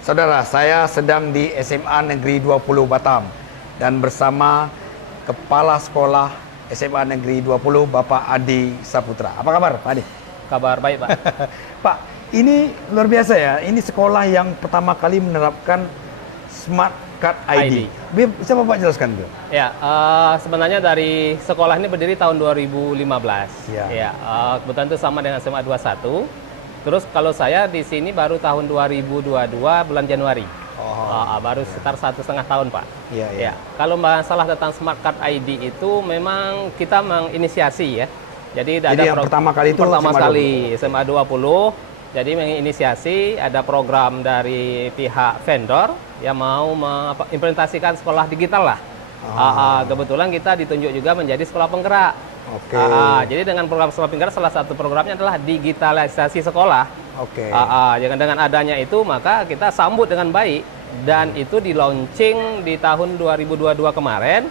Saudara, saya sedang di SMA Negeri 20 Batam dan bersama Kepala Sekolah SMA Negeri 20 Bapak Adi Saputra. Apa kabar, Pak Adi? Kabar baik, Pak. Pak, ini luar biasa ya. Ini sekolah yang pertama kali menerapkan Smart Card ID. Bisa Bapak jelaskan dulu? Ya, sebenarnya dari sekolah ini berdiri tahun 2015. Ya, kebetulan itu sama dengan SMA 21. Terus kalau saya di sini baru tahun 2022 bulan Januari. Baru sekitar 1,5 tahun, Pak. Ya. Kalau masalah tentang Smart Card ID itu memang kita menginisiasi ya. Jadi ada yang pertama kali itu SMA 20. Jadi menginisiasi ada program dari pihak vendor yang mau mengimplementasikan sekolah digital lah. Kebetulan kita ditunjuk juga menjadi sekolah penggerak. Jadi dengan program sekolah penggerak salah satu programnya adalah digitalisasi sekolah. Dengan adanya itu maka kita sambut dengan baik dan itu di launching di tahun 2022 kemarin.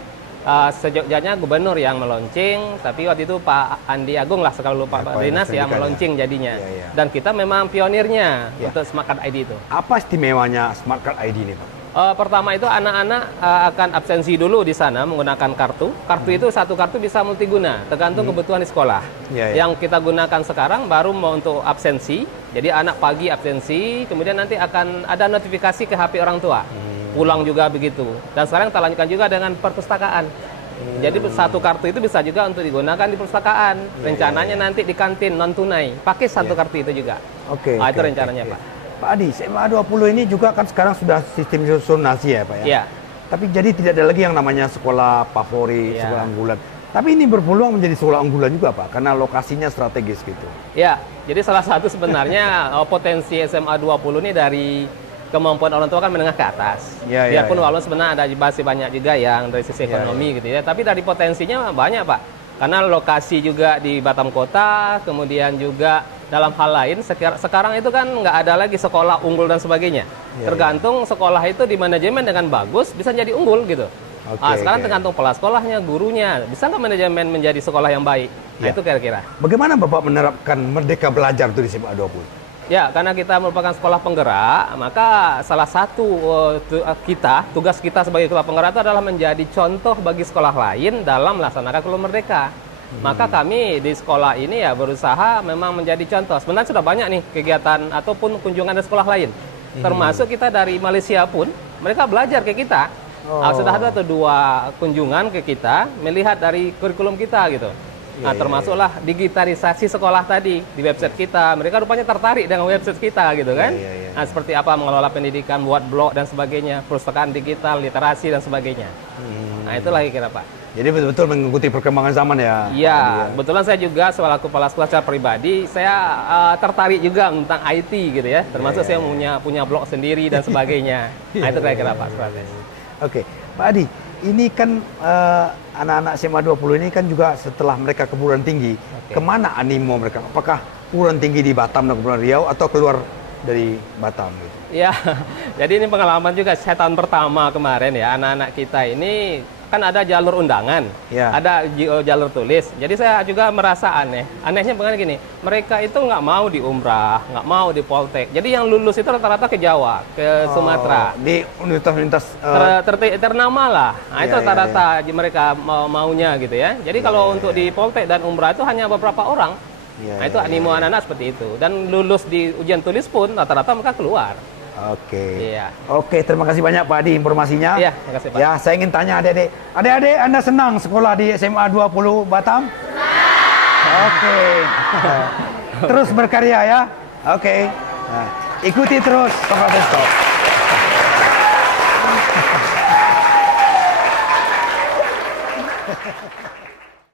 Sejogja gubernur yang meluncing, tapi waktu itu Pak Andi Agung lah sekali lupa Pak Dinas yang meluncing jadinya. Dan kita memang pionirnya untuk Smart Card ID itu. Apa istimewanya Smart Card ID ini, Pak? Pertama itu anak-anak akan absensi dulu di sana menggunakan kartu. Kartu itu satu kartu bisa multiguna, tergantung kebutuhan di sekolah. Yang kita gunakan sekarang baru mau untuk absensi. Jadi anak pagi absensi, kemudian nanti akan ada notifikasi ke HP orang tua. Pulang juga begitu. Dan sekarang kita lanjutkan juga dengan perpustakaan. Jadi satu kartu itu bisa juga untuk digunakan di perpustakaan. Rencananya nanti di kantin non tunai pakai satu kartu itu juga. Itu rencananya, Pak. Pak Adi, SMA 20 ini juga kan sekarang sudah sistem zonasi ya, Pak ya? Iya. Tapi jadi tidak ada lagi yang namanya sekolah favorit, sekolah unggulan. Tapi ini berpeluang menjadi sekolah unggulan juga, Pak, karena lokasinya strategis gitu. Ya, jadi salah satu sebenarnya potensi SMA 20 ini dari kemampuan orang tua kan menengah ke atas. Biarpun walaupun sebenarnya ada masih banyak juga yang dari sisi ekonomi gitu ya. Tapi dari potensinya banyak, Pak. Karena lokasi juga di Batam Kota, kemudian juga dalam hal lain sekarang itu kan nggak ada lagi sekolah unggul dan sebagainya. Tergantung sekolah itu di manajemen dengan bagus bisa jadi unggul gitu. Sekarang tergantung kepala sekolahnya, gurunya. Bisa nggak manajemen menjadi sekolah yang baik? Nah, itu kira-kira. Bagaimana Bapak menerapkan Merdeka Belajar itu di SMA 20? Ya, karena kita merupakan sekolah penggerak, maka salah satu tugas kita sebagai sekolah penggerak itu adalah menjadi contoh bagi sekolah lain dalam melaksanakan kurikulum merdeka. Maka kami di sekolah ini ya berusaha memang menjadi contoh. Sebenarnya sudah banyak nih kegiatan ataupun kunjungan dari sekolah lain. Termasuk kita dari Malaysia pun, mereka belajar ke kita. Sudah ada 2 kunjungan ke kita, melihat dari kurikulum kita gitu. Nah, termasuklah digitalisasi sekolah tadi di website kita. Mereka rupanya tertarik dengan website kita gitu kan. Nah, seperti apa mengelola pendidikan, buat blog dan sebagainya, perpustakaan digital, literasi dan sebagainya. Nah, itulah kira Pak. Jadi betul-betul mengikuti perkembangan zaman ya. Iya, kebetulan saya juga selaku kepala sekolah secara pribadi, saya tertarik juga tentang IT gitu ya. Termasuk saya punya blog sendiri dan sebagainya. Nah, itu kira-kira Pak strategi. Oke, Pak Adi, ini kan anak-anak SMA 20 ini kan juga setelah mereka ke perguruan tinggi, kemana animo mereka? Apakah perguruan tinggi di Batam dan Kepulauan Riau atau keluar dari Batam gitu? Ya, jadi ini pengalaman juga saya tahun pertama kemarin ya, anak-anak kita ini kan ada jalur undangan, ada jalur tulis. Jadi saya juga merasa aneh. Anehnya bagaimana gini, mereka itu nggak mau di umrah, nggak mau di Poltek. Jadi yang lulus itu rata-rata ke Jawa, ke Sumatera. Di universitas ternama lah. Nah, itu rata-rata mereka maunya gitu ya. Jadi kalau untuk di Poltek dan umrah itu hanya beberapa orang. Nah, itu animo anak-anak seperti itu. Dan lulus di ujian tulis pun rata-rata mereka keluar. Oke, terima kasih banyak Pak Adi informasinya. Terima kasih Pak. Ya, saya ingin tanya adik-adik. Adik-adik, Anda senang sekolah di SMA 20 Batam? Oke. Terus berkarya ya. Oke. Nah, ikuti terus Bapak Testo.